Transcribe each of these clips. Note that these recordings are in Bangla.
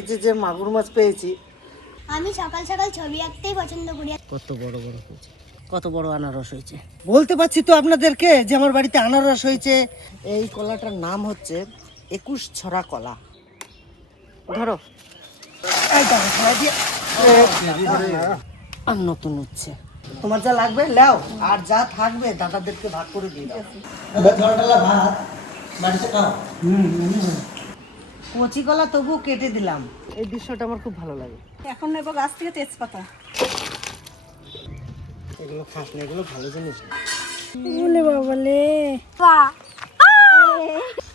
এই যে মাগুর মাছ পেয়েছি। আমি সকাল সকাল ছবি আঁকতেই পছন্দ করি। কত বড় বড় হয়েছে, কত বড় আনারস হয়েছে বলতে পারছি তো আপনাদেরকে যে আমার বাড়িতে আনারস হয়েছে। এই কলাটার নাম হচ্ছে 21 ছড়া কলা। ধরো এই দেখো, ছড়া দিয়ে আর নতুন হচ্ছে। তোমার যা লাগবে লাও, আর যা থাকবে দাদাদেরকে ভাগ করে দিয়ে দাও। ঝড়ডালা ভাত বাড়িতে খাও। কচি কলা তবু কেটে দিলাম। এই দৃশ্যটা আমার খুব ভালো লাগে। এখন নেব গাছ থেকে তেজপাতা। এগুলো খাস না, এগুলো ভালো জিনিস না। বলে বাবালে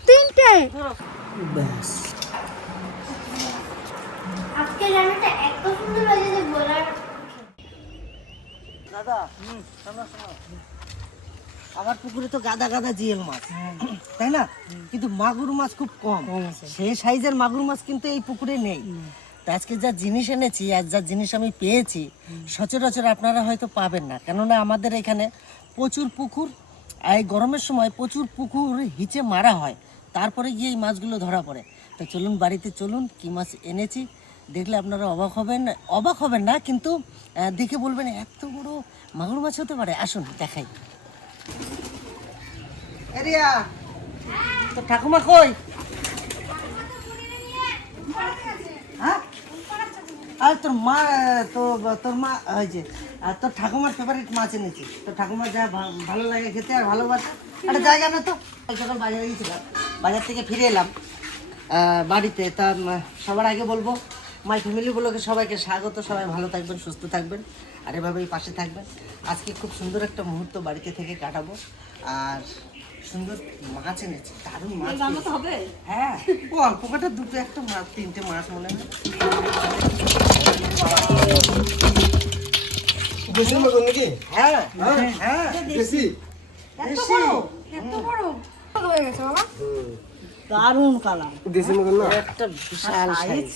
তিনটে। ব্যাস আজকে রান্নাটা এত সুন্দর হয়েছে যে বলার। দাদা শোনো, আমার পুকুরে তো গাদা গাদা জিএল মাছ, তাই না? কিন্তু মাগুর মাছ খুব কম। সেই সাইজের মাগুর মাছ কিন্তু এই পুকুরে নেই। তো আজকে যা জিনিস এনেছি আর যা জিনিস আমি পেয়েছি সচরাচর আপনারা হয়তো পাবেন না, কেননা আমাদের এখানে প্রচুর পুকুর। এই গরমের সময় প্রচুর পুকুর হিচে মারা হয়, তারপরে গিয়ে এই মাছগুলো ধরা পড়ে। তো চলুন বাড়িতে চলুন, কী মাছ এনেছি দেখলে আপনারা অবাক হবেন না, কিন্তু দেখে বলবেন এত বড় মাগুর মাছ হতে পারে। আসুন দেখাই। এরিয়া তো ঠাকুমা কই? হ্যাঁ, আর তোর মা তোর মা ওই যে তোর ঠাকুমার ফেভারিট মাছ এনেছি। তোর ঠাকুমার যা ভালো লাগে খেতে আর ভালোবাসে। একটা জায়গা না তো, সকাল বাজারে গিয়েছিলাম, বাজার থেকে ফিরে এলাম বাড়িতে। তা সবার আগে বলবো মাই ফ্যামিলিগুলোকে সবাইকে স্বাগত। সবাই ভালো থাকবেন, সুস্থ থাকবেন, আর এভাবেই পাশে থাকবেন। আজকে খুব সুন্দর একটা মুহূর্ত বাড়িতে থেকে কাটাবো। আর সুন্দর মাছ এনেছি, দারুণ মাছ হবে। হ্যাঁ, ও অল্প কটা দুটো একটা মাছ, তিনটে মাছ মনে হয়। দেশি মতন নাকি? হ্যাঁ হ্যাঁ, দেশি? এত বড় হয়ে গেছে বাবা। দারুণ কালার। দেশি মতন না? একটা বিশাল সাইজ।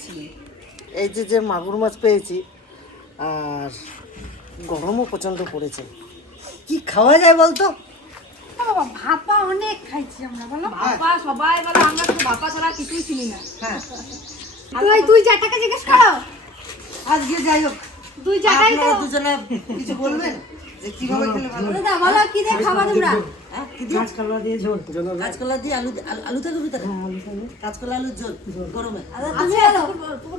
এই যে মাগুর মাছ পেয়েছি, আর গরমও প্রচন্ড পড়েছে। কি খাওয়া যায় বলতো? বাবা ভাপা অনেক খাইছি আমরা, বলো ভাপা সবাই বলে, আমরা তো ভাপা ছাড়া কিছুই চিনি না। হ্যাঁ, তুই চাটাকে জিজ্ঞেস করো। আজকে যাই হোক, তুই চাটাই তো। আপনারা দুজনে কিছু বলবেন যে কিভাবে খেলে ভালো? দাদা বলো কি দিয়ে খাবা তোমরা? হ্যাঁ, কি দিয়ে? কাঁচকলা দিয়ে ঝোল। কাঁচকলা দিয়ে আলু থাকবে ভিতরে? কাঁচকলা আলুর ঝোল গরমে। তুমি বলো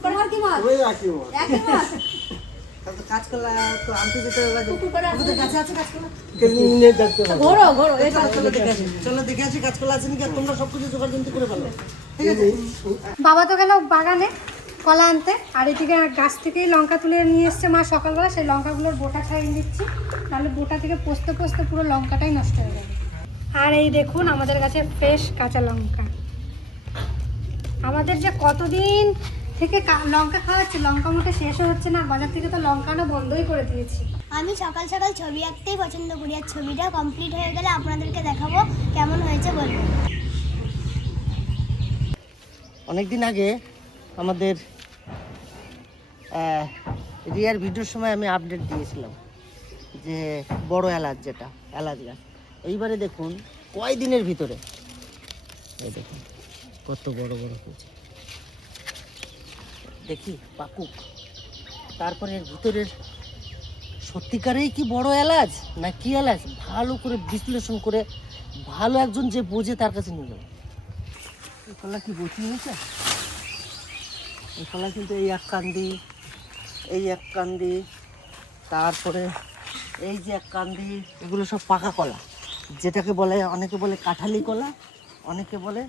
তোমার কি মাছ? ওই একই মাছ। একই মাছ। তাহলে তো কাঁচকলা তো আনতে যেতে হবে। আমাদের কাছে আছে কাঁচকলা? নিয়ে দেখতে পাবো। ঘোরো এই চলো দেখে আসি, চলো দেখে আসি কাঁচকলা আছে নাকি। আর তোমরা সবকিছু জোগাড় কিন্তু করে ফেলো, ঠিক আছে? বাবা তো গেল বাগানে কলা আনতে, আর এদিকে গাছ থেকেই লঙ্কা তুলে নিয়ে এসছে মা সকালবেলা। সেই লঙ্কাগুলোর বোটা ছাড়িয়ে দিচ্ছি, নাহলে বোটা থেকে পোস্তে পোস্তে পুরো লঙ্কাটাই নষ্ট হয়ে যাবে। আর এই দেখুন আমাদের কাছে ফ্রেশ কাঁচা লঙ্কা। আমাদের যে কতদিন থেকে লঙ্কা খাওয়া হচ্ছে, লঙ্কা মোটে শেষও হচ্ছে না। বাজার থেকে তো লঙ্কা না বন্ধই করে দিয়েছি। আমি সকাল সকাল ছবি আঁকতেই পছন্দ করি, আর ছবিটা কমপ্লিট হয়ে গেলে আপনাদেরকে দেখাবো কেমন হয়েছে বলবো। অনেকদিন আগে আমাদের রিয়ার ভিডিওর সময় আমি আপডেট দিয়েছিলাম যে বড় এলাচ, যেটা এলাচ গাছ, এইবারে দেখুন কয়দিনের ভিতরে এই দেখুন কত বড় বড় হয়েছে। দেখি পাকুক, তারপরে এর ভিতরের সত্যিকারেই কি বড় এলাচ না কি এলাচ ভালো করে বিশ্লেষণ করে ভালো একজন যে বোঝে তার কাছে নিয়ে যাবো। এই কলা কি বসে নিয়েছে? এই কলা কিন্তু এই এক কান্দি, তারপরে এই যে এক কান্দি, এগুলো সব পাকা কলা, যেটাকে বলে অনেকে বলে কাঁঠালি কলা, অনেকে বলে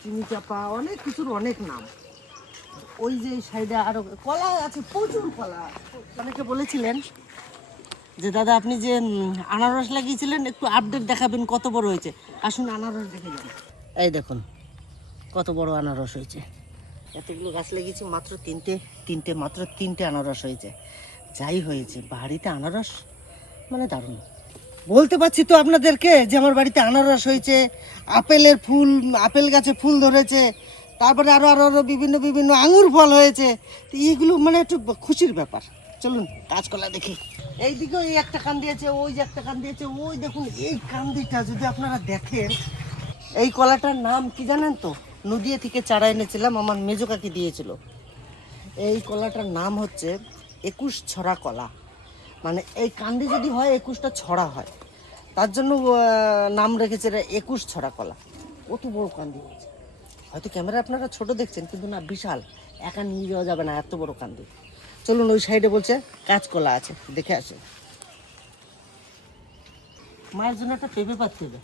চিনি চাপা, অনেক কিছুর অনেক নাম। ওই যে এই সাইডে আরো কলা আছে, প্রচুর কলা। অনেকে বলেছিলেন যে দাদা আপনি যে আনারস লাগিয়েছিলেন একটু আপডেট দেখাবেন কত বড় হয়েছে। আসুন আনারস দেখে যান। এই দেখুন কত বড় আনারস হয়েছে। এতগুলো গাছ লাগিয়েছি, মাত্র তিনটে আনারস হয়েছে। যাই হয়েছে, বাড়িতে আনারস মানে দারুণ। বলতে পারছি তো আপনাদেরকে যে আমার বাড়িতে আনারস হয়েছে, আপেল গাছে ফুল ধরেছে, তারপরে আরো বিভিন্ন আঙুর ফল হয়েছে। তো এইগুলো মানে একটু খুশির ব্যাপার। চলুন কাঁচকলা দেখি। এইদিকেও এই একটা কান দিয়েছে, ওই যে একটা কান দিয়েছে, ওই দেখুন এই কান্দিটা যদি আপনারা দেখেন, এই কলাটার নাম কি জানেন তো? নদিয়া থেকে চারা এনেছিলাম, আমার মেজো কাকি দিয়েছিল। এই কলাটার নাম হচ্ছে 21 ছড়া কলা, মানে এই কান্দি যদি হয় 21টা ছড়া হয়, তার জন্য নাম রেখেছে 21 ছড়া কলা। কত বড় কান্দি হয়েছে, হয়তো ক্যামেরা আপনারা ছোট দেখছেন, কিন্তু না বিশাল, একা নিয়ে যাওয়া যাবে না এত বড় কান্দি। চলুন ওই সাইডে বলছে কাঁচকলা আছে, দেখে আসুন। মায়ের জন্য একটা পেঁপে পাততে হবে,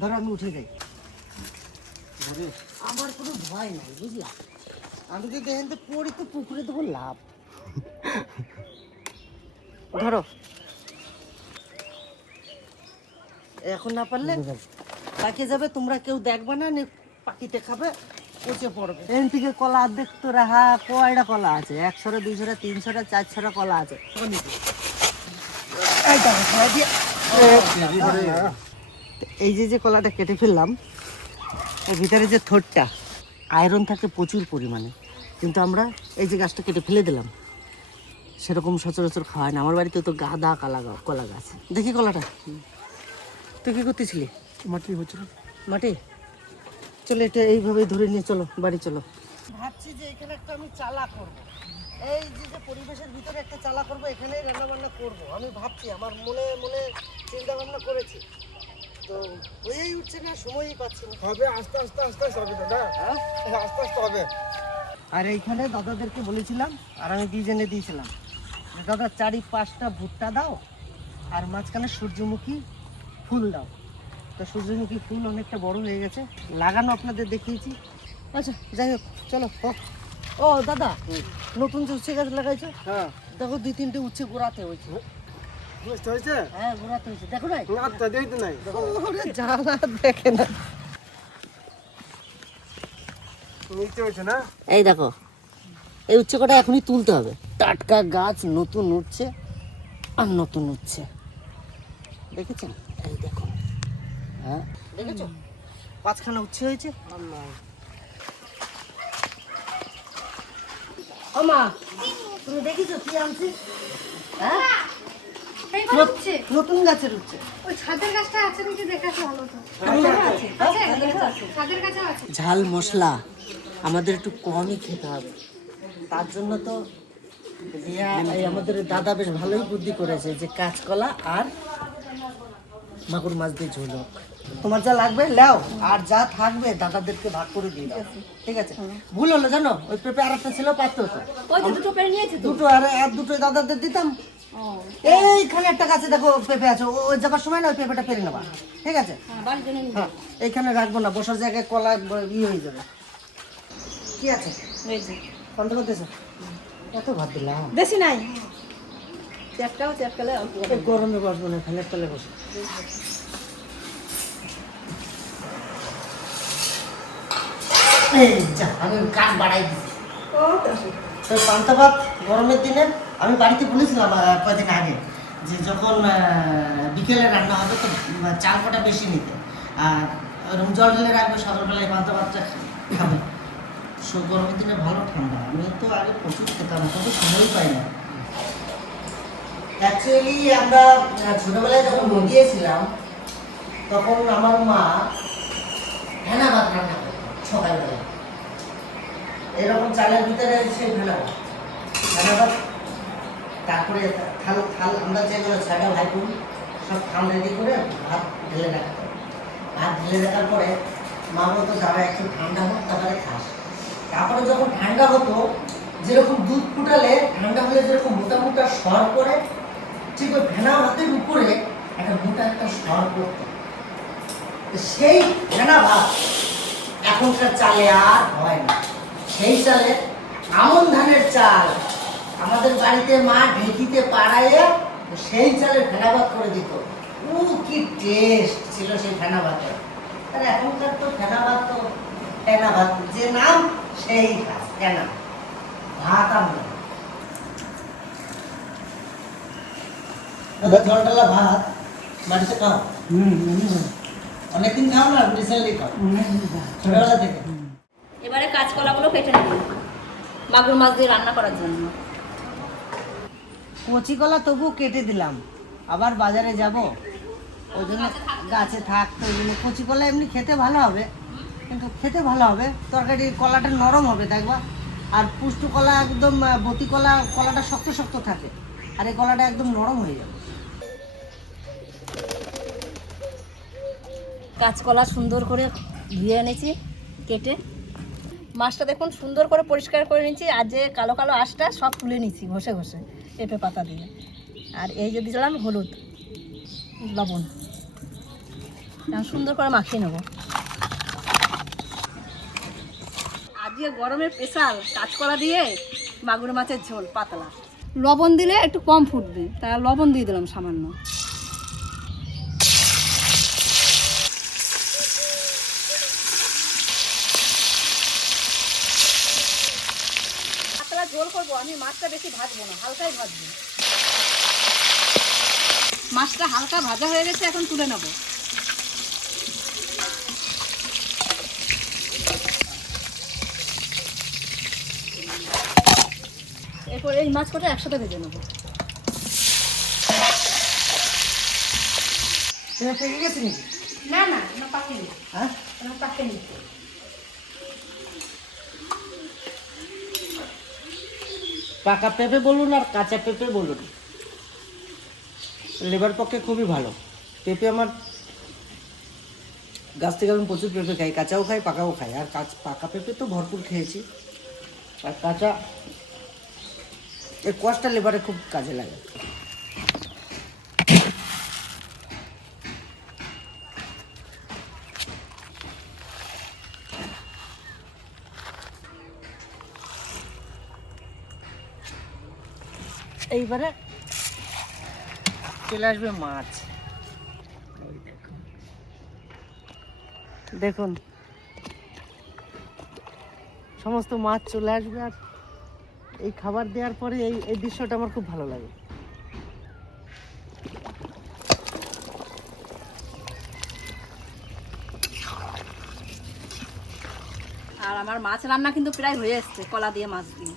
ধরো আমি উঠে যাই। আমার কোনো ভয় নাই, বুঝলা? আমি যদি দেখেন তো পড়ি তো পুকুরে দেবো লাভ। ধরো, এখন না পারলে পাকে যাবে, তোমরা কেউ দেখবে না, পাখিতে খাবে, পচে পড়বে। এখান থেকে কলা অর্ধেক তো রাহা কয়টা কলা আছে, 100টা 200টা 300টা 400টা কলা আছে। এই যে কলাটা কেটে ফেললাম, এর ভিতরে যে থোড়টা আয়রন থাকে প্রচুর পরিমাণে, কিন্তু আমরা এই যে গাছটা কেটে ফেলে দিলাম, সেরকম সচরাচর খাওয়ায় না। আমার বাড়িতে তো গাদা কলা গাছ। দেখি কলাটা, তুই কি করতেছিলি? মাটি হচ্ছিল। মাটি, চলো এটা এইভাবে ধরে নিয়ে চলো বাড়ি চলো। ভাবছি যে এখানে একটা আমি চালা করব, এই যে পরিবেশের ভিতরে একটা চালা করব, এখানেই রান্না বান্না করবো আমি ভাবছি, আমার মনে মনে চিন্তা ভাবনা করেছি, তো হয়েই উঠছে না, সময়ই পাচ্ছি না। হবে আস্তে আস্তে আস্তে আস্তে হবে দাদা, আস্তে আস্তে হবে। আর এইখানে দাদাদেরকে বলেছিলাম, আর আমি বীজ এনে দিয়েছিলাম, যে দাদা 4-5টা ভুট্টা দাও, আর মাঝখানে সূর্যমুখী ফুল দাও। তো সূর্যমুখী ফুল অনেকটা বড় হয়ে গেছে, লাগানো আপনাদের দেখিয়েছি। আচ্ছা যাই হোক, চলো হোক। ও দাদা, নতুন যে উচ্ছে গাছ লাগাইছো, হ্যাঁ, দেখো 2-3টে উচ্ছে গোড়াতে হয়েছে। বুঝতে হয়েছে? হ্যাঁ গোড়াতে হয়েছে, দেখো নাই? আচ্ছা, দেখতে নাই। ওরে জ্বালা, দেখে না। নিচে হয়েছে না? এই দেখো, এই উচ্ছে কটা এখনই তুলতে হবে, টাটকা গাছ, নতুন উঠছে আর নতুন উচ্ছে, দেখেছেন? এই দেখো, হ্যাঁ দেখেছো 5খানা উচ্ছে হয়েছে। আমা, তুমি দেখেছো কি আনছি? হ্যাঁ, এইবার হচ্ছে নতুন গাছের উচ্ছে। ওই ছাদের গাছটা আছে নাকি দেখাতে ভালো তো। আছে, ছাদের গাছও আছে। ঝাল মশলা আমাদের একটু কমই খেতে হবে, তার জন্য তো রিয়া, এই আমাদের দাদা বেশ ভালোই বুদ্ধি করেছে, যে কাঁচকলা আর মাগুর মাছ দিয়ে ঝোল হোক। তোমার যা লাগবে লাও, আর যা থাকবে দাদাদেরকে ভাগ করে দিয়ে দাও, ঠিক আছে? ভুল হলো জানো, ওই পেঁপে আর একটা ছিল, পারতে হতো। দুটো আর দুটো দাদাদের দিতাম। এইখানে একটা গাছে দেখো পেঁপে আছে, ওই যাবার সময় না ওই পেঁপেটা পেরে নেবা, ঠিক আছে? হ্যাঁ, এইখানে রাখবো না, বসার জায়গায় কলা হয়ে যাবে। কি আছে কত করতেছো? এত ভাত দিলাম, বেশি নাই, চ্যাপকালে এই গরমে বসবো না, ফ্যানের তলে বসো। এই যা, আমি কাজ বাড়াই দিচ্ছি। তো পান্তা ভাত গরমের দিনে আমি বাড়িতে বলেছিলাম কয়েকদিন আগে, যে যখন বিকেলে রান্না হবে তো চাল কটা বেশি নিতে, আর ওরকম জল ঢেলে রাখবে, সকালবেলায় পান্তা ভাতটা খাবে। গরমের দিনে ভালো ঠান্ডা, আমি তো আগে প্রচুর খেতাম, তবে সময়ই পাই না। অ্যাকচুয়ালি আমরা ছোটবেলায় যখন গিয়েছিলাম, তখন আমার মা ভেনা ভাত রান্না করত সকালবেলা, এরকম চালের ভিতরে সেই ভেনা ভাত, তারপরে থাল আমরা যেগুলো ছাড়া ভাই বোন সব থাল রেডি করে ভাত ঢেলে রাখতাম। ভাত ঢেলে রাখার পরে মা বলতো যারা একটু ঠান্ডা হোক তারপরে খাস। তারপরে যখন ঠান্ডা হতো, যেরকম দুধ ফুটালে ঠান্ডা হলে যেরকম মোটা মোটা সর করে, ঠিক ওই ভেনা ভাতের উপরে একটা মোটা একটা সর করতো। সেই ভেনা ভাত এখনকার চালে আর হয় না। সেই চালে আমন ধানের চাল আমাদের বাড়িতে মা ঢেঁকিতে পাড়াইয়া সেই চালের ভেনা ভাত করে দিত। কি টেস্ট ছিল সেই ভেনা ভাতের। আর এখনকার তো ভেনা ভাত তো টেনা ভাত, যে নাম সেই ভাত, টেনা ভাত। আমরা জলটালা ভাত বাড়িতে খাও? অনেকদিন খাও না, রিসেন্টলি খাও? ছোটবেলা থেকে? এবারে কাঁচকলাগুলো কেটে নেব মাগুর মাছ দিয়ে রান্না করার জন্য। কচি কলা তবু কেটে দিলাম, আবার বাজারে যাব, ওই জন্য গাছে থাকতো। ওই জন্য কচি কলা এমনি খেতে ভালো হবে, কিন্তু খেতে ভালো হবে। তরকারি কলাটা নরম হবে দেখবা। আর পুষ্ট কলা একদম বতি কলাটা শক্ত শক্ত থাকে, আর এই কলাটা একদম নরম হয়ে যাবে। কাঁচকলা সুন্দর করে ধুয়ে এনেছি কেটে। মাছটা দেখুন সুন্দর করে পরিষ্কার করে নিয়েছি, আর যে কালো কালো আঁশটা সব তুলে নিচ্ছি ঘষে ঘষে পেঁপে পাতা দিয়ে। আর এই যে দিলাম হলুদ লবণ, সুন্দর করে মাখিয়ে নেব। আজকে গরমের স্পেশাল কাঁচকলা দিয়ে মাগুর মাছের ঝোল পাতলা। লবণ দিলে একটু কম ফুটবে, তাই লবণ দিয়ে দিলাম সামান্য। পাতলা ঝোল করবো আমি, মাছটা বেশি ভাজবো না, হালকাই ভাজবো। মাছটা হালকা ভাজা হয়ে গেছে, এখন তুলে নেব। এরপর এই মাছ কটা একসাথে ভেজে নেবো। পেকে গেছে নাকি? না না না, পাকেনি। হ্যাঁ, পাকেনি। পাকা পেঁপে বলুন আর কাঁচা পেঁপে বলুন, লেবার পক্ষে খুবই ভালো। পেঁপে আমার গাছ থেকে আমি প্রচুর পেঁপে খাই, কাঁচাও খাই পাকাও খাই। আর পাকা পেঁপে তো ভরপুর খেয়েছি, আর কাঁচা এই কোয়াশটা লেবারে খুব কাজে লাগে। এইবারে চলে আসবে মাছ। দেখুন সমস্ত মাছ চলে আসবে, আর এই খাবার দেওয়ার পরে এই দৃশ্যটা আমার খুব ভালো লাগে। আর আমার মাছ রান্না কিন্তু প্রায় হয়ে এসছে, কলা দিয়ে মাছ দিয়ে।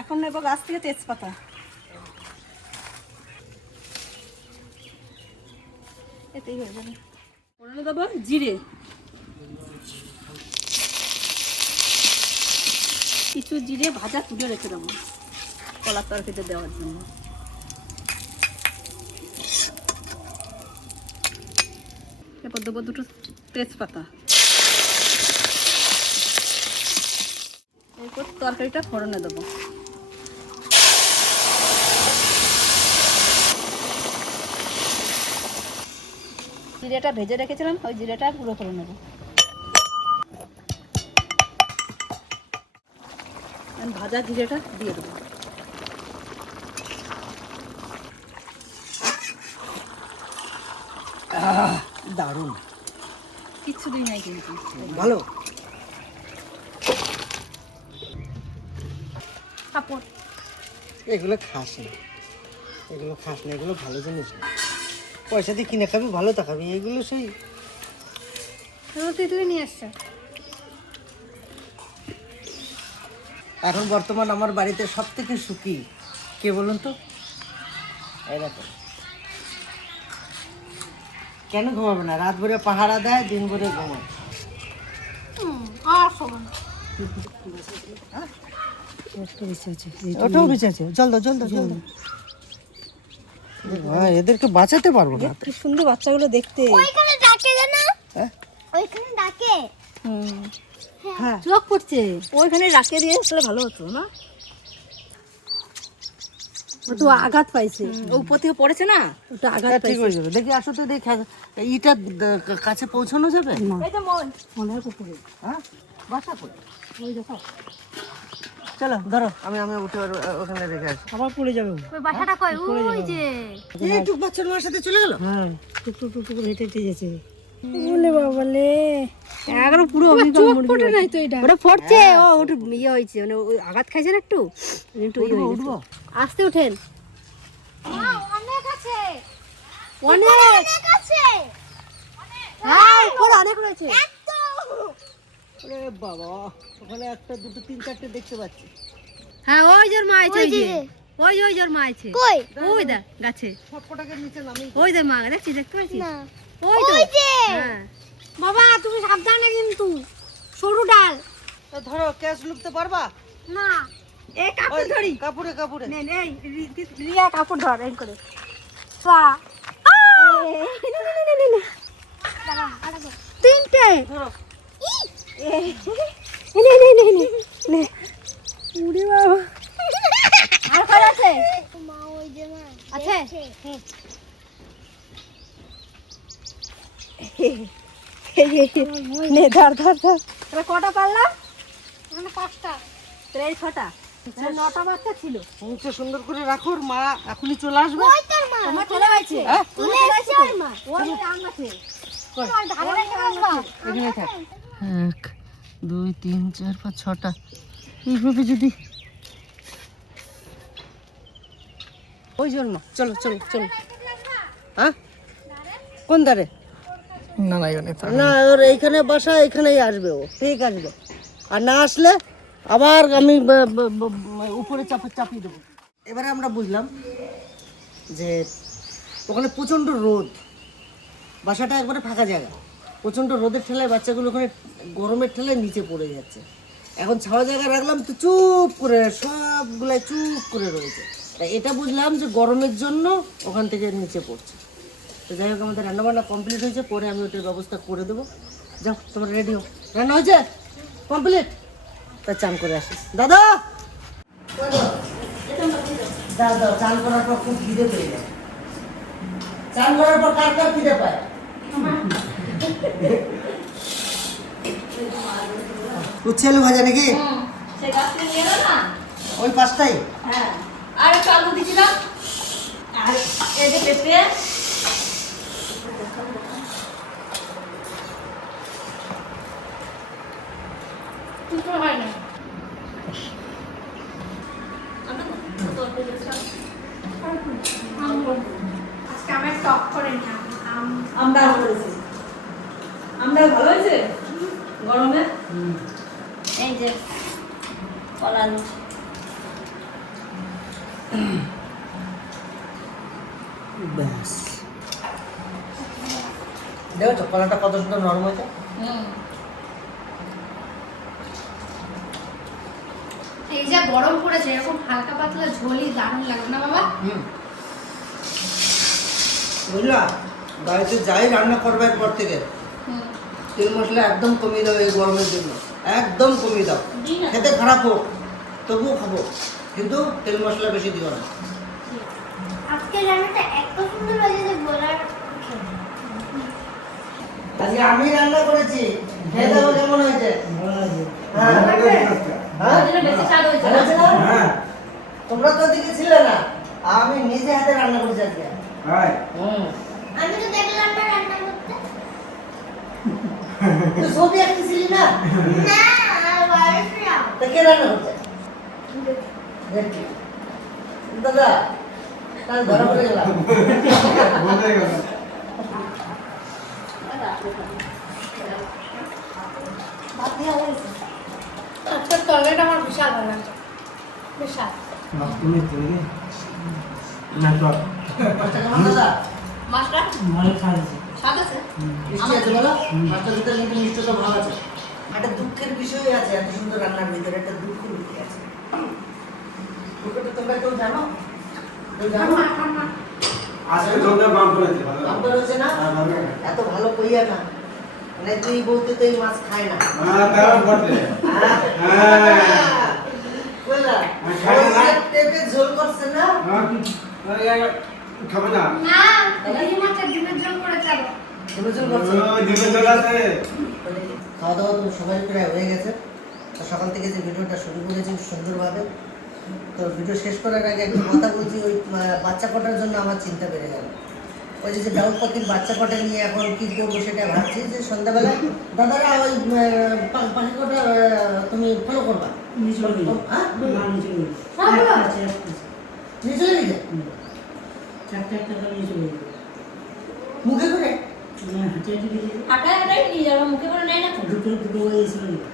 এখন নেবো গাছ থেকে তেজপাতা। এতেই হয়ে যাবে। ফোড়নে দেবো জিরে, কিছু জিরে ভাজা তুলে রেখে দেবো কলার তরকারিতে দেওয়ার জন্য। এরপর দেবো দুটো তেজপাতা। এরপর তরকারিটা ফোড়নে দেবো। জিরেটা ভেজে রেখেছিলাম, ওই জিরেটা গুঁড়ো করে নেব। আমি ভাজা জিরেটা দিয়ে দেবো। দারুণ, কিচ্ছু দিই নাই কিন্তু। ভালো। কাপড় এগুলো খাস না, এগুলো খাস না, এগুলো ভালো জিনিস না। পয়সা দিয়ে কিনে খাবি, ভালো তা খাবি, এগুলো সেই তুলে নিয়ে আসছে। এখন বর্তমান আমার বাড়িতে সব থেকে সুখী কে বলুন তো? এই দেখো, কেন ঘুমাবে না? রাত ভরে পাহারা দেয়, দিন ভরে ঘুমায়। ওটাও বেঁচে আছে, জল দাও জল দাও জল দাও। এদেরকে বাঁচাতে পারবো না। কি সুন্দর বাচ্চাগুলো দেখতে। ওইখানে ডাকে না, হ্যাঁ? ওইখানে ডাকে। হ্যাঁ, চোখ পড়ছে, ওইখানে রাখিয়ে দিয়ে আসলে ভালো হতো না? ও তো আঘাত পাইছে, ও উপর থেকে পড়েছে না, ওটা আঘাত ঠিক পাইছে। হয়ে যাবে। দেখি আসো তো, দেখি ইটা কাছে পৌঁছানো যাবে? এই যে মনের পুকুরে, হ্যাঁ, বাসা করে। ওই দেখো চলো ধরো, আমি উঠে ওখানে রেখে আসি। আবার পড়ে যাবে। ওই বাসাটা কই? ওই যে এই টুক বাচ্চা আমার সাথে চলে গেল। হ্যাঁ, টুকটুক টুকটুক হেঁটে হেঁটে গেছে। বলে বাবা লে, এগারো পুরো ফোটে নাই তো, এটা ওটা ফটছে। ও ওটা ইয়ে হয়েছে, মানে ওই আঘাত খাইছে না একটু, একটু ইয়ে হয়ে গেছে। আস্তে উঠেন। অনেক আছে, অনেক অনেক আছে। হ্যাঁ, উপরে অনেক রয়েছে। এত আরে বাবা, ওখানে একটা দুটো তিন চারটে দেখতে পাচ্ছি। হ্যাঁ, ওই যে মাছ, ওই যে ওই ওই ওর মা আছে কই ওই দা গাছে ফটফটাকে নিচে নামি। ওই দা মা দেখছিস দেখতে পাচ্ছিস না ওই তো ওই যে হ্যাঁ বাবা তুমি সাবধানে কিন্তু সরু ডাল তো ধরো ক্যাশ লুকতে পারবা? না এই কাপড় ধরি কাপড়ে কাপড়ে। নে নে রিয়া কাপড় ধর এই করে বাহ নে দাঁড়া আড়াবো তিনটে ধরো। নে নে নে নে নে উড়ি বাবা আর কত আছে মা ওই যে মা আছে নে ধর ধর ধর তোরা কটা পারলাম মানে 5টা তোরা এই ছটা নটা বাচ্চা ছিল মুখে সুন্দর করে রাখো, ওর মা এখনই চলে আসবে। ওই তোর মা তোমার চলে গেছে হ্যাঁ? তুলে এসেছে ওই মা ওর টাং আছে ওই ধারে রেখে আসবা এখানে থাক। 1 2 3 4 5 6টা এইভাবে যদি ওই জন্য চলো চলো চলো। হ্যাঁ কোন ধারে? না না এখানে না ওর এইখানে বাসা, এখানেই আসবে, ও ঠিক আসবে। আর না আসলে আবার আমি উপরে চাপিয়ে দেবো। এবারে আমরা বুঝলাম যে ওখানে প্রচণ্ড রোদ, বাসাটা একবারে ফাঁকা জায়গা, প্রচণ্ড রোদের ঠেলায় বাচ্চাগুলো ওখানে গরমের ঠেলায় নিচে পড়ে যাচ্ছে। এখন ছাওয়া জায়গা রাখলাম তো চুপ করে সবগুলাই চুপ করে রয়েছে। তাই এটা বুঝলাম যে গরমের জন্য ওখান থেকে নিচে পড়ছে। তো যাই হোক আমাদের রান্নাবান্না কমপ্লিট হয়েছে, পরে আমি ওটার ব্যবস্থা করে দেবো। যাও তোমরা রেডি হো। রান্না হয়েছে কমপ্লিট? তা চান করে আসি। দাদা দাও দাও, চান করার পর খুব খিদে পেয়ে যায়। চান করার পর কার কার খিদে পায়? উচ্ছে আলু ভাজা নাকি? সে গাছ থেকে নিয়ে এলো না ওই পাঁচটাই? হ্যাঁ আর একটু আলু দিয়েছিলাম আর এই যে পেঁপে দুটো হয় না আজকে আমার টক করে নি আমরা করেছি আমরা ভালো হয়েছে গরমে এই যে কলা আলু ব্যাস দেখো কলাটা কত সুন্দর নরম হয়েছে। এই যে গরম পড়েছে এরকম হালকা পাতলা ঝোলই দারুণ লাগবে না বাবা? বুঝলা, বাড়িতে যাই রান্না করবে এরপর থেকে তেল মশলা একদম কমিয়ে দাও এই গরমের জন্য, একদম কমিয়ে দাও। খেতে খারাপ হোক তবুও খাবো, কিন্তু তেল মশলা বেশি দিও না। আজকে রান্নাটা এত সুন্দর হয়েছে যে বলার আজকে আমি রান্না করেছি, খেয়ে দেখো কেমন হয়েছে। হ্যাঁ? বেশি স্বাদ হয়েছে ভালো হয়েছে না? তোমরা তো ওদিকে ছিলে না, আমি নিজে হাতে রান্না করেছি আজকে। আমি তো দেখলাম না রান্না করতে তুই ছবি আঁকতেছিলি না? না বলছিলাম তা কে রান্না করছে? দেখি দাদা, তাহলে ধরা পড়ে গেলাম। আজকের তরকারিটা আমার বিশাল ভালো লাগছে বিশাল আচ্ছা, কেমন দাদা? মাছটা স্বাদ আছে মিষ্টি আছে বলো? মাছটার ভিতরে কিন্তু মিষ্টি তো ভালো আছে। একটা দুঃখের বিষয় আছে এত সুন্দর রান্নার ভিতরে, একটা দুঃখের বিষয় আছে। দুঃখটা তোমরা কেউ জানো? কেউ জানো? আজকে তোমরা বাম করেছে ভালো নাম করা হচ্ছে না? এত ভালো কইয়া না, মানে তুই বলতে তো এই মাছ খায় না। হ্যাঁ তাও বটে হ্যাঁ বুঝলা? খায় না। ওই পেঁপে ঝোল করছে না? খাবে না না এই মাছের ডিমের ঝোল করে চালো পেঁপে ঝোল করছে। দিবে চলে আসে খাওয়া দাওয়া তো সবাই প্রায় হয়ে গেছে। তো সকাল থেকে যে ভিডিওটা শুরু করেছি সুন্দরভাবে, তো ভিডিও শেষ করার আগে একটা কথা বলছি, ওই বাচ্চা কটার জন্য আমার চিন্তা বেড়ে গেল। ওই যে ডাউট পাখির বাচ্চা কটা নিয়ে এখন কী করবো সেটা ভাবছি, যে সন্ধ্যাবেলা দাদারা ওই পাখি কটা তুমি ফলো করবা? হ্যাঁ নিয়ে চলে গেছে মুখে করে? হাঁটায় হাঁটাই নিয়ে যাবো মুখে করে নেয় না তো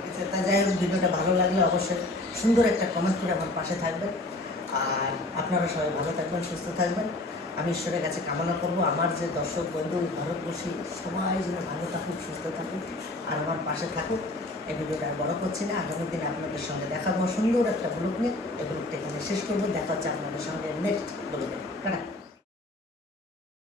আচ্ছা, তা যাই হোক, ভিডিওটা ভালো লাগলে অবশ্যই সুন্দর একটা কমেন্ট করে আমার পাশে থাকবে। আর আপনারা সবাই ভালো থাকবেন, সুস্থ থাকবেন। আমি ঈশ্বরের কাছে কামনা করব আমার যে দর্শক বন্ধু ভারতবর্ষী সবাই যেন ভালো থাকুক, সুস্থ থাকুক আর আমার পাশে থাকুক। এই ভিডিওটা আর বড় করছি না, আগামী দিনে আপনাদের সঙ্গে দেখাবো সুন্দর একটা ব্লগ নিয়ে। এই ব্লগটা এখানে শেষ করবো, দেখা হচ্ছে আপনাদের সঙ্গে নেক্সট